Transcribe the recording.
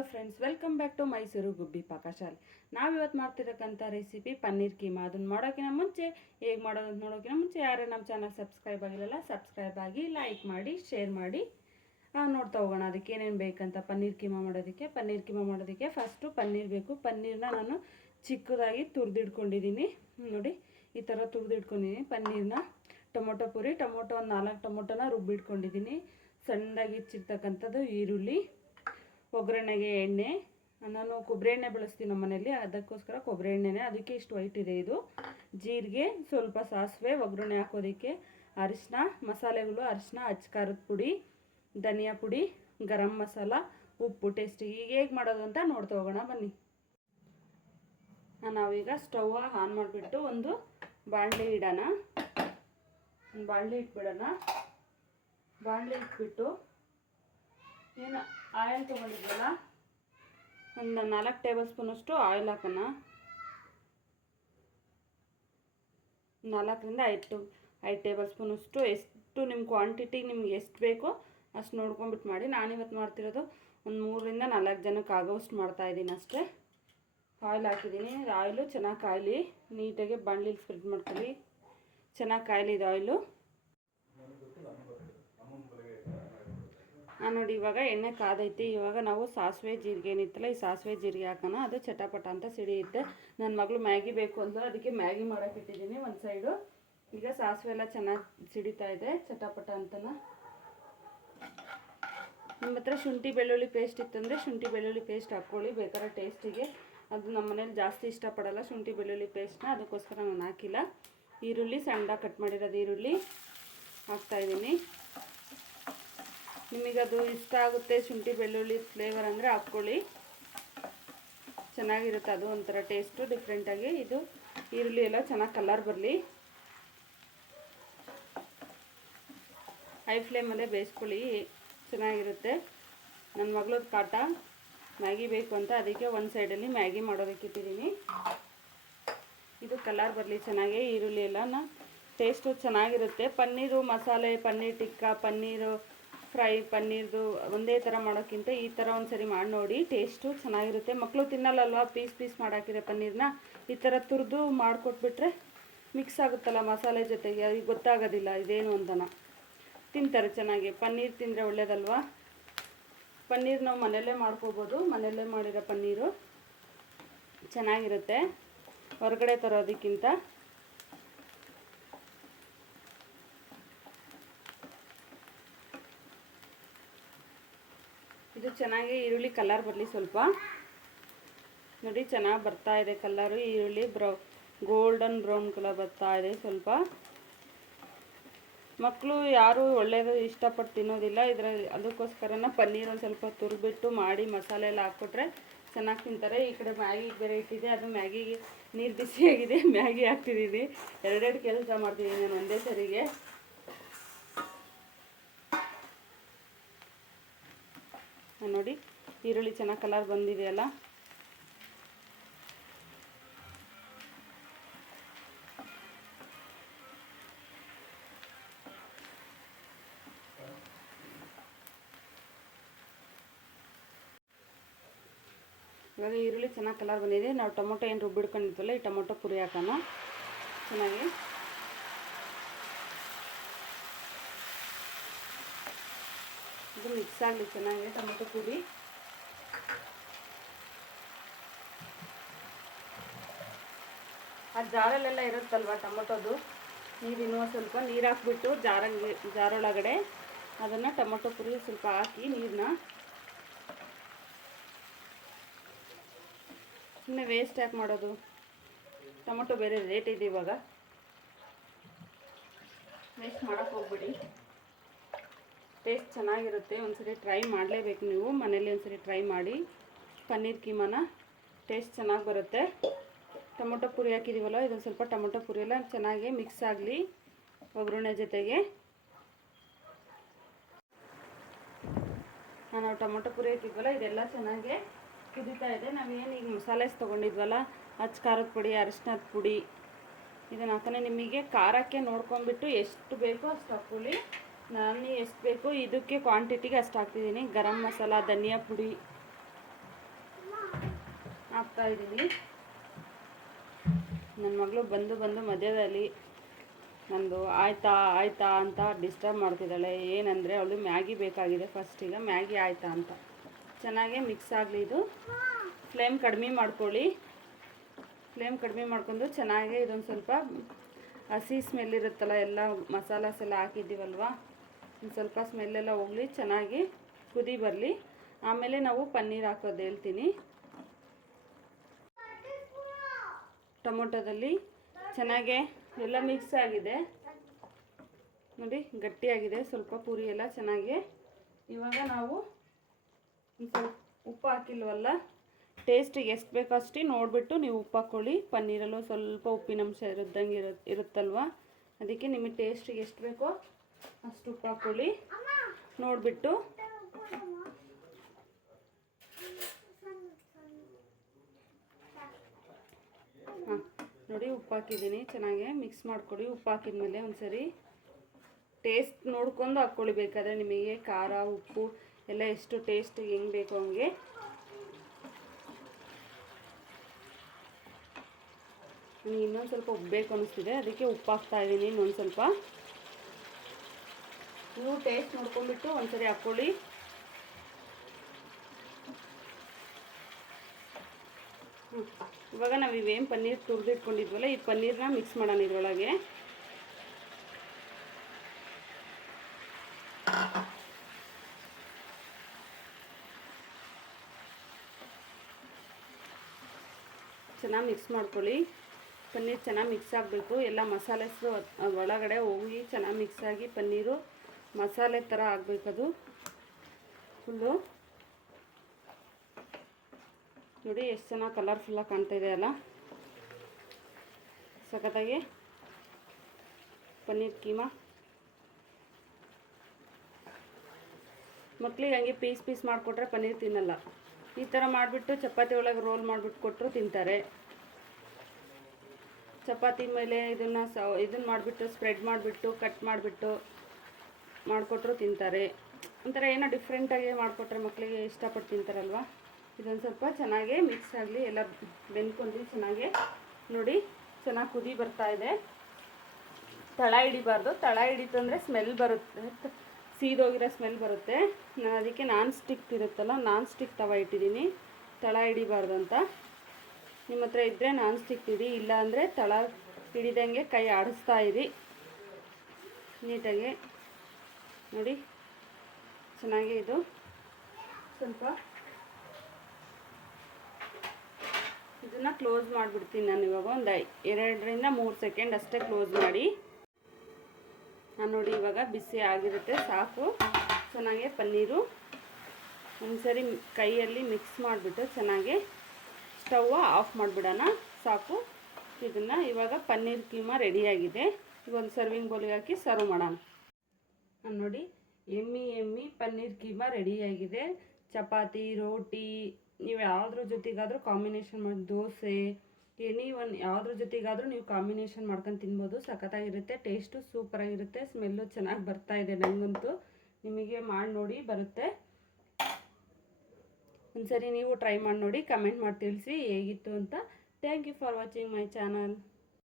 Hello friends, welcome back to Mysuru Gubbi Pakashale. ನಾವಿವತ್ತು ಮಾಡ್ತಿರಕ್ಕಂಥ recipe paneer keema. ಅದನ್ನು ಮಾಡೋಕ್ಕಿಂತ ಮುಂಚೆ ಹೇಗೆ ಮಾಡೋದು ಅಂತ ನೋಡೋಕ್ಕಿಂತ ಮುಂಚೆ ಯಾರೇ ನಮ್ಮ ಚಾನಲ್ ಸಬ್ಸ್ಕ್ರೈಬ್ ಆಗಿರಲ್ಲ, ಸಬ್ಸ್ಕ್ರೈಬ್ ಆಗಿ, ಲೈಕ್ ಮಾಡಿ, ಶೇರ್ ಮಾಡಿ ನೋಡ್ತಾ ಹೋಗೋಣ. ಅದಕ್ಕೆ ಏನೇನು ಬೇಕಂತ ಪನ್ನೀರ್ ಕೀಮಾ ಮಾಡೋದಕ್ಕೆ ಫಸ್ಟು ಪನ್ನೀರ್ ಬೇಕು. ಪನ್ನೀರನ್ನ ನಾನು ಚಿಕ್ಕದಾಗಿ ತುರಿದಿಟ್ಕೊಂಡಿದ್ದೀನಿ. ನೋಡಿ, ಈ ಥರ ತುರಿದಿಟ್ಕೊಂಡಿದ್ದೀನಿ ಪನ್ನೀರನ್ನ. ಟೊಮೊಟೊ ಪುರಿ, ಟೊಮೊಟೊ ಒಂದು 4 ಟೊಮೊಟೊನ ರುಬ್ಬಿಟ್ಕೊಂಡಿದ್ದೀನಿ. ಸಣ್ಣದಾಗಿ ಹೆಚ್ಚಿರ್ತಕ್ಕಂಥದ್ದು ಈರುಳ್ಳಿ, ಒಗ್ಗರಣೆಗೆ ಎಣ್ಣೆ. ನಾನು ಕೊಬ್ಬರಿ ಎಣ್ಣೆ ಬಳಸ್ತೀನಿ ನಮ್ಮ ಮನೇಲಿ, ಅದಕ್ಕೋಸ್ಕರ ಕೊಬ್ಬರಿ ಎಣ್ಣೆನೇ, ಅದಕ್ಕೆ ಇಷ್ಟು ವೈಟ್ ಇದೆ ಇದು. ಜೀರಿಗೆ, ಸ್ವಲ್ಪ ಸಾಸಿವೆ, ಒಗ್ಗರಣೆ ಹಾಕೋದಕ್ಕೆ ಅರಿಶಿನ, ಮಸಾಲೆಗಳು ಅರಿಶಿನ, ಖಾರದ ಪುಡಿ, ಧನಿಯಾ ಪುಡಿ, ಗರಂ ಮಸಾಲ, ಉಪ್ಪು ಟೇಸ್ಟಿಗೆ. ಈಗ ಹೇಗೆ ಮಾಡೋದು ಅಂತ ನೋಡ್ತಾ ಹೋಗೋಣ ಬನ್ನಿ. ನಾವೀಗ ಸ್ಟವ್ ಆನ್ ಮಾಡಿಬಿಟ್ಟು ಒಂದು ಬಾಣಲೆ ಇಡೋಣ. ಒಂದು ಬಾಣಲೆ ಇಟ್ಬಿಡೋಣ. ಬಾಣಲೆ ಇಟ್ಬಿಟ್ಟು ಏನು ಆಯಿಲ್ ತೊಗೊಂಡಿದ್ವಲ್ಲ, ಒಂದು 4 ಟೇಬಲ್ ಸ್ಪೂನಷ್ಟು ಆಯಿಲ್ ಹಾಕೋಣ. 4 ರಿಂದ 5 ಟೇಬಲ್ ಸ್ಪೂನಷ್ಟು. ಎಷ್ಟು ನಿಮ್ಮ ಕ್ವಾಂಟಿಟಿ ನಿಮ್ಗೆ ಎಷ್ಟು ಬೇಕೋ ಅಷ್ಟು ನೋಡ್ಕೊಂಬಿಟ್ಟು ಮಾಡಿ. ನಾನಿವತ್ತು ಮಾಡ್ತಿರೋದು ಒಂದು 3 ರಿಂದ 4 ಜನಕ್ಕೆ ಆಗೋಷ್ಟು ಮಾಡ್ತಾಯಿದ್ದೀನಿ ಅಷ್ಟೇ. ಆಯಿಲ್ ಹಾಕಿದ್ದೀನಿ. ಆಯಿಲು ಚೆನ್ನಾಗಿ ಕಾಯಲಿ, ನೀಟಾಗಿ ಬಾಣಲಿಲಿ ಸ್ಪ್ರೆಡ್ ಮಾಡ್ಕೊಳ್ಳಿ. ಚೆನ್ನಾಗಿ ಕಾಯಲಿ ಇದು ಆಯಿಲು. ನೋಡಿ, ಇವಾಗ ಎಣ್ಣೆ ಕಾದೈತಿ. ಇವಾಗ ನಾವು ಸಾಸಿವೆ ಜೀರಿಗೆ ಏನಿತ್ತಲ್ಲ, ಈ ಸಾಸಿವೆ ಜೀರಿಗೆ ಹಾಕೋಣ. ಅದು ಚಟಪಟ ಅಂತ ಸಿಡಿಯುತ್ತೆ. ನನ್ನ ಮಗಳು ಮ್ಯಾಗಿ ಬೇಕು ಅಂದ್ರೆ ಅದಕ್ಕೆ ಮ್ಯಾಗಿ ಮಾಡೋಕೆ ಇಟ್ಟಿದ್ದೀನಿ ಒಂದು ಸೈಡು. ಈಗ ಸಾಸಿವೆ ಎಲ್ಲ ಚೆನ್ನಾಗಿ ಸಿಡಿತಾ ಇದೆ ಚಟಪಟ ಅಂತನ. ನಿಮ್ಮ ಹತ್ರ ಶುಂಠಿ ಬೆಳ್ಳುಳ್ಳಿ ಪೇಸ್ಟ್ ಇತ್ತಂದರೆ ಶುಂಠಿ ಬೆಳ್ಳುಳ್ಳಿ ಪೇಸ್ಟ್ ಹಾಕ್ಕೊಳ್ಳಿ ಬೇಕಾದ್ರೆ ಟೇಸ್ಟಿಗೆ. ಅದು ನಮ್ಮ ಮನೇಲಿ ಜಾಸ್ತಿ ಇಷ್ಟಪಡಲ್ಲ ಶುಂಠಿ ಬೆಳ್ಳುಳ್ಳಿ ಪೇಸ್ಟ್ನ, ಅದಕ್ಕೋಸ್ಕರ ನಾನು ಹಾಕಿಲ್ಲ. ಈರುಳ್ಳಿ ಸಣ್ಣದಾಗಿ ಕಟ್ ಮಾಡಿರೋದು ಈರುಳ್ಳಿ ಹಾಕ್ತಾಯಿದ್ದೀನಿ. ನಿಮಗದು ಇಷ್ಟ ಆಗುತ್ತೆ ಶುಂಠಿ ಬೆಳ್ಳುಳ್ಳಿ ಫ್ಲೇವರ್ ಅಂದರೆ ಹಾಕ್ಕೊಳ್ಳಿ, ಚೆನ್ನಾಗಿರುತ್ತೆ. ಅದು ಒಂಥರ ಟೇಸ್ಟು ಡಿಫ್ರೆಂಟಾಗಿ. ಇದು ಈರುಳ್ಳಿ ಎಲ್ಲ ಚೆನ್ನಾಗಿ ಕಲರ್ ಬರಲಿ. ಹೈ ಫ್ಲೇಮಲ್ಲೇ ಬೇಯಿಸ್ಕೊಳ್ಳಿ, ಚೆನ್ನಾಗಿರುತ್ತೆ. ನನ್ನ ಮಗಳದ್ದು ಕಾಟ ಮ್ಯಾಗಿ ಬೇಕು ಅಂತ, ಅದಕ್ಕೆ ಒಂದು ಸೈಡಲ್ಲಿ ಮ್ಯಾಗಿ ಮಾಡೋದಕ್ಕೆ ಇಟ್ಟಿದ್ದೀನಿ. ಇದು ಕಲರ್ ಬರಲಿ ಚೆನ್ನಾಗಿ. ಈರುಳ್ಳಿ ಎಲ್ಲ ಟೇಸ್ಟು ಚೆನ್ನಾಗಿರುತ್ತೆ. ಪನ್ನೀರು ಮಸಾಲೆ, ಪನ್ನೀರ್ ಟಿಕ್ಕಾ, ಪನ್ನೀರು ಫ್ರೈ, ಪನ್ನೀರ್ದು ಒಂದೇ ಥರ ಮಾಡೋಕ್ಕಿಂತ ಈ ಥರ ಒಂದು ಸರಿ ಮಾಡಿ ನೋಡಿ, ಟೇಸ್ಟು ಚೆನ್ನಾಗಿರುತ್ತೆ. ಮಕ್ಕಳು ತಿನ್ನಲ್ಲಲ್ವ, ಪೀಸ್ ಮಾಡಾಕಿದೆ ಪನ್ನೀರನ್ನ. ಈ ಥರ ತುರಿದು ಮಾಡಿಕೊಟ್ಬಿಟ್ರೆ ಮಿಕ್ಸ್ ಆಗುತ್ತಲ್ಲ ಮಸಾಲೆ ಜೊತೆಗೆ, ಅವ್ರಿಗೆ ಗೊತ್ತಾಗೋದಿಲ್ಲ ಇದೇನು ಅಂತನ. ತಿಂತಾರೆ ಚೆನ್ನಾಗಿ. ಪನ್ನೀರ್ ತಿಂದರೆ ಒಳ್ಳೇದಲ್ವ. ಪನ್ನೀರ್ ನಾವು ಮನೆಯಲ್ಲೇ ಮಾಡ್ಕೋಬೋದು. ಮನೆಯಲ್ಲೇ ಮಾಡಿರೋ ಪನ್ನೀರು ಚೆನ್ನಾಗಿರುತ್ತೆ ಹೊರಗಡೆ ತರೋದಕ್ಕಿಂತ. ಇದು ಚೆನ್ನಾಗಿ ಈರುಳ್ಳಿ ಕಲರ್ ಬರಲಿ ಸ್ವಲ್ಪ. ನೋಡಿ, ಚೆನ್ನಾಗಿ ಬರ್ತಾ ಇದೆ ಕಲರು. ಈರುಳ್ಳಿ ಗೋಲ್ಡನ್ ಬ್ರೌನ್ ಕಲರ್ ಬರ್ತಾ ಇದೆ ಸ್ವಲ್ಪ. ಮಕ್ಕಳು ಯಾರು ಒಳ್ಳೆಯದು ಇಷ್ಟಪಟ್ಟು ತಿನ್ನೋದಿಲ್ಲ ಅದಕ್ಕೋಸ್ಕರನ ಪನ್ನೀರ್ ಒಂದು ಸ್ವಲ್ಪ ತುರಿಬಿಟ್ಟು ಮಾಡಿ ಮಸಾಲೆ ಎಲ್ಲ ಹಾಕ್ಕೊಟ್ರೆ ಚೆನ್ನಾಗಿ ತಿಂತಾರೆ. ಈ ಕಡೆ ಮ್ಯಾಗಿಗೆ ಬೇರೆ ಇಟ್ಟಿದೆ, ಅದು ಮ್ಯಾಗಿಗೆ ನೀರು ಬಿಸಿಯಾಗಿದೆ, ಮ್ಯಾಗಿ ಹಾಕ್ತಿದ್ದೀನಿ. 2 ಕೆಲಸ ಮಾಡ್ತಿದ್ದೀನಿ ನಾನು ಒಂದೇ ಸರಿಗೆ. ನೋಡಿ, ಈರುಳ್ಳಿ ಚೆನ್ನಾಗಿ ಕಲರ್ ಬಂದಿದೆಯಲ್ಲ. ಇವಾಗ ಈರುಳ್ಳಿ ಚೆನ್ನಾಗಿ ಕಲರ್ ಬಂದಿದೆ. ನಾವು ಟೊಮೊಟೊ ಏನು ರುಬ್ಬಿಡ್ಕೊಂಡಿದ್ವಲ್ಲ, ಈ ಟೊಮೊಟೊ ಪುರಿ ಹಾಕೋಣ ಚೆನ್ನಾಗಿ. ಇದು ಮಿಕ್ಸ್ ಆಗಲಿ ಚೆನ್ನಾಗಿ ಟೊಮೊಟೊ ಪುರಿ. ಆ ಜಾರಲ್ಲೆಲ್ಲ ಇರುತ್ತಲ್ವ ಟೊಮೊಟೊದು ನೀರು, ಇನ್ನೂ ಸ್ವಲ್ಪ ನೀರು ಹಾಕ್ಬಿಟ್ಟು ಜಾರೊಳಗಡೆ ಅದನ್ನು ಟೊಮೊಟೊ ಪುರಿ ಸ್ವಲ್ಪ ಹಾಕಿ ನೀರನ್ನ. ಸುಮ್ಮನೆ ವೇಸ್ಟ್ ಯಾಕೆ ಮಾಡೋದು, ಟೊಮೊಟೊ ಬೇರೆ ರೇಟ್ ಇದೆ ಇವಾಗ, ವೇಸ್ಟ್ ಮಾಡೋಕ್ಕೆ ಹೋಗ್ಬಿಡಿ. ಟೇಸ್ಟ್ ಚೆನ್ನಾಗಿರುತ್ತೆ. ಒಂದ್ಸರಿ ಟ್ರೈ ಮಾಡಲೇಬೇಕು ನೀವು ಮನೇಲಿ. ಒಂದ್ಸರಿ ಟ್ರೈ ಮಾಡಿ ಪನ್ನೀರ್ ಕೀಮಾನ, ಟೇಸ್ಟ್ ಚೆನ್ನಾಗಿ ಬರುತ್ತೆ. ಟೊಮೊಟೊ ಪುರಿ ಹಾಕಿದ್ದೀವಲ್ಲ, ಇದೊಂದು ಸ್ವಲ್ಪ ಟೊಮೊಟೊ ಪುರಿ ಎಲ್ಲ ಚೆನ್ನಾಗಿ ಮಿಕ್ಸ್ ಆಗಲಿ ಒಗ್ಗರಣೆ ಜೊತೆಗೆ. ನಾವು ಟೊಮೊಟೊ ಪುರಿ ಹಾಕಿದ್ವಲ್ಲ, ಇದೆಲ್ಲ ಚೆನ್ನಾಗಿ ಕುದೀತಾ ಇದೆ. ನಾವೇನು ಈಗ ಮಸಾಲೆಸ್ ತೊಗೊಂಡಿದ್ವಲ್ಲ, ಖಾರದ ಪುಡಿ, ಅರಿಶಿನದ ಪುಡಿ, ಇದನ್ನು ಹಾಕೋಣ. ನಿಮಗೆ ಖಾರಕ್ಕೆ ನೋಡ್ಕೊಂಬಿಟ್ಟು ಎಷ್ಟು ಬೇಕೋ ಅಷ್ಟು ಹಾಕ್ಕೊಳ್ಳಿ. ನಾನು ಎಷ್ಟು ಬೇಕೋ ಇದಕ್ಕೆ ಕ್ವಾಂಟಿಟಿಗೆ ಅಷ್ಟು ಹಾಕ್ತಿದ್ದೀನಿ. ಗರಂ ಮಸಾಲ, ಧನಿಯಾ ಪುಡಿ, ಹಾಕ್ತಾಯಿದ್ದೀನಿ. ನನ್ನ ಮಗಳು ಬಂದು ಮಧ್ಯದಲ್ಲಿ ನಂದು ಆಯ್ತಾ ಆಯ್ತಾ ಅಂತ ಡಿಸ್ಟರ್ಬ್ ಮಾಡ್ತಿದ್ದಾಳೆ. ಏನಂದರೆ ಅವಳು ಮ್ಯಾಗಿ ಬೇಕಾಗಿದೆ ಫಸ್ಟಿಗೆ. ಮ್ಯಾಗಿ ಆಯ್ತಾ ಅಂತ ಚೆನ್ನಾಗೇ ಮಿಕ್ಸ್ ಆಗಲಿ. ಇದು ಫ್ಲೇಮ್ ಕಡಿಮೆ ಮಾಡ್ಕೊಳ್ಳಿ. ಫ್ಲೇಮ್ ಕಡಿಮೆ ಮಾಡ್ಕೊಂಡು ಚೆನ್ನಾಗೇ ಇದೊಂದು ಸ್ವಲ್ಪ ಹಸಿ ಸ್ಮೆಲ್ ಇರುತ್ತಲ್ಲ, ಎಲ್ಲ ಮಸಾಲಾಸ್ ಎಲ್ಲ ಹಾಕಿದ್ದೀವಲ್ವ, ಒಂದು ಸ್ವಲ್ಪ ಸ್ಮೆಲ್ಲೆಲ್ಲ ಹೋಗಲಿ, ಚೆನ್ನಾಗಿ ಕುದಿ ಬರಲಿ. ಆಮೇಲೆ ನಾವು ಪನ್ನೀರ್ ಹಾಕೋದು ಹೇಳ್ತೀನಿ. ಟೊಮೊಟೊದಲ್ಲಿ ಚೆನ್ನಾಗೆ ಎಲ್ಲ ಮಿಕ್ಸ್ ಆಗಿದೆ ನೋಡಿ, ಗಟ್ಟಿಯಾಗಿದೆ ಸ್ವಲ್ಪ ಪೂರಿ ಎಲ್ಲ ಚೆನ್ನಾಗಿ. ಇವಾಗ ನಾವು ಸ್ವಲ್ಪ ಉಪ್ಪು ಹಾಕಿಲ್ವಲ್ಲ, ಟೇಸ್ಟಿಗೆ ಎಷ್ಟು ಬೇಕೋ ಅಷ್ಟು ನೋಡಿಬಿಟ್ಟು ನೀವು ಉಪ್ಪು ಹಾಕ್ಕೊಳ್ಳಿ. ಪನ್ನೀರಲ್ಲೂ ಸ್ವಲ್ಪ ಉಪ್ಪಿನಂಶ ಇರುತ್ತಲ್ವ, ಅದಕ್ಕೆ ನಿಮಗೆ ಟೇಸ್ಟಿಗೆ ಎಷ್ಟು ಬೇಕೋ ಅಷ್ಟು ಉಪ್ಪು ಹಾಕ್ಕೊಳ್ಳಿ ನೋಡಿಬಿಟ್ಟು. ಹಾಂ ನೋಡಿ, ಉಪ್ಪು ಹಾಕಿದ್ದೀನಿ. ಚೆನ್ನಾಗಿ ಮಿಕ್ಸ್ ಮಾಡ್ಕೊಳ್ಳಿ. ಉಪ್ಪು ಹಾಕಿದ್ಮೇಲೆ ಒಂದ್ಸರಿ ಟೇಸ್ಟ್ ನೋಡ್ಕೊಂಡು ಹಾಕ್ಕೊಳ್ಳಿ. ಬೇಕಾದರೆ ನಿಮಗೆ ಖಾರ ಉಪ್ಪು ಎಲ್ಲ ಎಷ್ಟು ಟೇಸ್ಟಿಗೆ ಹೆಂಗೆ ಬೇಕೋ ಹಂಗೆ. ನನಗೆ ಇನ್ನೊಂದು ಸ್ವಲ್ಪ ಉಪ್ಪು ಬೇಕು ಅನ್ನಿಸ್ತಿದೆ, ಅದಕ್ಕೆ ಉಪ್ಪು ಹಾಕ್ತಾಯಿದ್ದೀನಿ ಇನ್ನೊಂದು ಸ್ವಲ್ಪ. ನೀವು ಟೇಸ್ಟ್ ನೋಡ್ಕೊಂಡ್ಬಿಟ್ಟು ಒಂದ್ಸರಿ ಹಾಕ್ಕೊಳ್ಳಿ. ಇವಾಗ ನಾವು ಇವೇನು ಪನ್ನೀರ್ ತುರಿದಿಟ್ಕೊಂಡಿದ್ವಲ್ಲ, ಈ ಪನ್ನೀರನ್ನ ಮಿಕ್ಸ್ ಮಾಡೋಣ ಇದರೊಳಗೆ. ಚೆನ್ನಾಗಿ ಮಿಕ್ಸ್ ಮಾಡ್ಕೊಳ್ಳಿ. ಪನ್ನೀರ್ ಚೆನ್ನಾಗಿ ಮಿಕ್ಸ್ ಆಗಬೇಕು. ಎಲ್ಲ ಮಸಾಲೆಸು ಒಳಗಡೆ ಹೋಗಿ ಚೆನ್ನಾಗಿ ಮಿಕ್ಸ್ ಆಗಿ ಪನ್ನೀರು ಮಸಾಲೆ ಥರ ಆಗಬೇಕದು ಫುಲ್ಲು. ನೋಡಿ ಎಷ್ಟು ಚೆನ್ನಾಗಿ ಕಲರ್ಫುಲ್ಲಾಗಿ ಕಾಣ್ತಾ ಇದೆ ಅಲ್ಲ, ಸಖತ್ತಾಗಿ ಪನ್ನೀರ್ ಕೀಮಾ. ಮಕ್ಳಿಗೆ ಹಂಗೆ ಪೀಸ್ ಪೀಸ್ ಮಾಡಿಕೊಟ್ರೆ ಪನ್ನೀರ್ ತಿನ್ನಲ್ಲ. ಈ ಥರ ಮಾಡಿಬಿಟ್ಟು ಚಪಾತಿ ಒಳಗೆ ರೋಲ್ ಮಾಡಿಬಿಟ್ಟು ಕೊಟ್ಟರು ತಿಂತಾರೆ. ಚಪಾತಿ ಮೇಲೆ ಇದನ್ನು ಮಾಡಿಬಿಟ್ಟು ಸ್ಪ್ರೆಡ್ ಮಾಡಿಬಿಟ್ಟು ಕಟ್ ಮಾಡಿಬಿಟ್ಟು ಮಾಡಿಕೊಟ್ರು ತಿಂತಾರೆ. ಒಂಥರ ಏನೋ ಡಿಫ್ರೆಂಟಾಗಿ ಮಾಡಿಕೊಟ್ರೆ ಮಕ್ಕಳಿಗೆ ಇಷ್ಟಪಟ್ಟು ತಿಂತಾರಲ್ವ. ಇದೊಂದು ಸ್ವಲ್ಪ ಚೆನ್ನಾಗೇ ಮಿಕ್ಸ್ ಆಗಲಿ, ಎಲ್ಲ ಬೆಂದ್ಕೊಂಡು ಚೆನ್ನಾಗಿ. ನೋಡಿ ಚೆನ್ನಾಗಿ ಕುದಿ ಬರ್ತಾಯಿದೆ. ತಳ ಹಿಡಿಬಾರ್ದು, ತಳ ಹಿಡಿತಂದರೆ ಸ್ಮೆಲ್ ಬರುತ್ತೆ, ಸೀದೋಗಿರೋ ಸ್ಮೆಲ್ ಬರುತ್ತೆ. ನಾನು ಅದಕ್ಕೆ ನಾನ್ ಸ್ಟಿಕ್ ಇರುತ್ತಲ್ಲ, ನಾನ್ ಸ್ಟಿಕ್ ತವ ಇಟ್ಟಿದ್ದೀನಿ, ತಳ ಹಿಡಿಬಾರ್ದು ಅಂತ. ನಿಮ್ಮ ಹತ್ರ ಇದ್ದರೆ ನಾನ್ ಸ್ಟಿಕ್ ಇಡಿ, ಇಲ್ಲ ಅಂದರೆ ತಳ ಹಿಡಿದಂಗೆ ಕೈ ಆಡಿಸ್ತಾ ಇರಿ ನೀಟಾಗಿ. ನೋಡಿ ಚೆನ್ನಾಗಿ ಇದು ಸ್ವಲ್ಪ ಇದನ್ನು ಕ್ಲೋಸ್ ಮಾಡಿಬಿಡ್ತೀನಿ ನಾನು ಇವಾಗ. ಒಂದು 2ರಿಂದ 3 ಸೆಕೆಂಡ್ ಅಷ್ಟೇ ಕ್ಲೋಸ್ ಮಾಡಿ. ನಾನು ನೋಡಿ ಇವಾಗ ಬಿಸಿ ಆಗಿರುತ್ತೆ, ಸಾಕು. ಚೆನ್ನಾಗಿ ಪನ್ನೀರು ಒಂದ್ಸರಿ ಕೈಯಲ್ಲಿ ಮಿಕ್ಸ್ ಮಾಡಿಬಿಟ್ಟು ಚೆನ್ನಾಗಿ ಸ್ಟವ್ ಆಫ್ ಮಾಡಿಬಿಡೋಣ, ಸಾಕು. ಇದನ್ನು ಇವಾಗ ಪನ್ನೀರ್ ಕೀಮಾ ರೆಡಿಯಾಗಿದೆ. ಈಗ ಒಂದು ಸರ್ವಿಂಗ್ ಬೌಲಿಗೆ ಹಾಕಿ ಸರ್ವ್ ಮಾಡೋಣ. ನಾನು ನೋಡಿ ಎಮ್ಮಿ ಪನ್ನೀರ್ ಕೀಮಾ ರೆಡಿಯಾಗಿದೆ. ಚಪಾತಿ ರೋಟಿ ನೀವು ಯಾವುದ್ರ ಜೊತೆಗಾದರೂ ಕಾಂಬಿನೇಷನ್ ಮಾಡಿ, ದೋಸೆ ಯಾವುದ್ರ ಜೊತೆಗಾದರೂ ನೀವು ಕಾಂಬಿನೇಷನ್ ಮಾಡ್ಕೊಂಡು ತಿನ್ಬೋದು. ಸಖತ್ತಾಗಿರುತ್ತೆ, ಟೇಸ್ಟು ಸೂಪರಾಗಿರುತ್ತೆ, ಸ್ಮೆಲ್ಲು ಚೆನ್ನಾಗಿ ಬರ್ತಾಯಿದೆ ನನಗಂತೂ. ನಿಮಗೆ ಮಾಡಿ ನೋಡಿ ಬರುತ್ತೆ. ಒಂದ್ಸರಿ ನೀವು ಟ್ರೈ ಮಾಡಿ ನೋಡಿ, ಕಮೆಂಟ್ ಮಾಡಿ ತಿಳಿಸಿ ಹೇಗಿತ್ತು ಅಂತ. Thank you for watching my channel.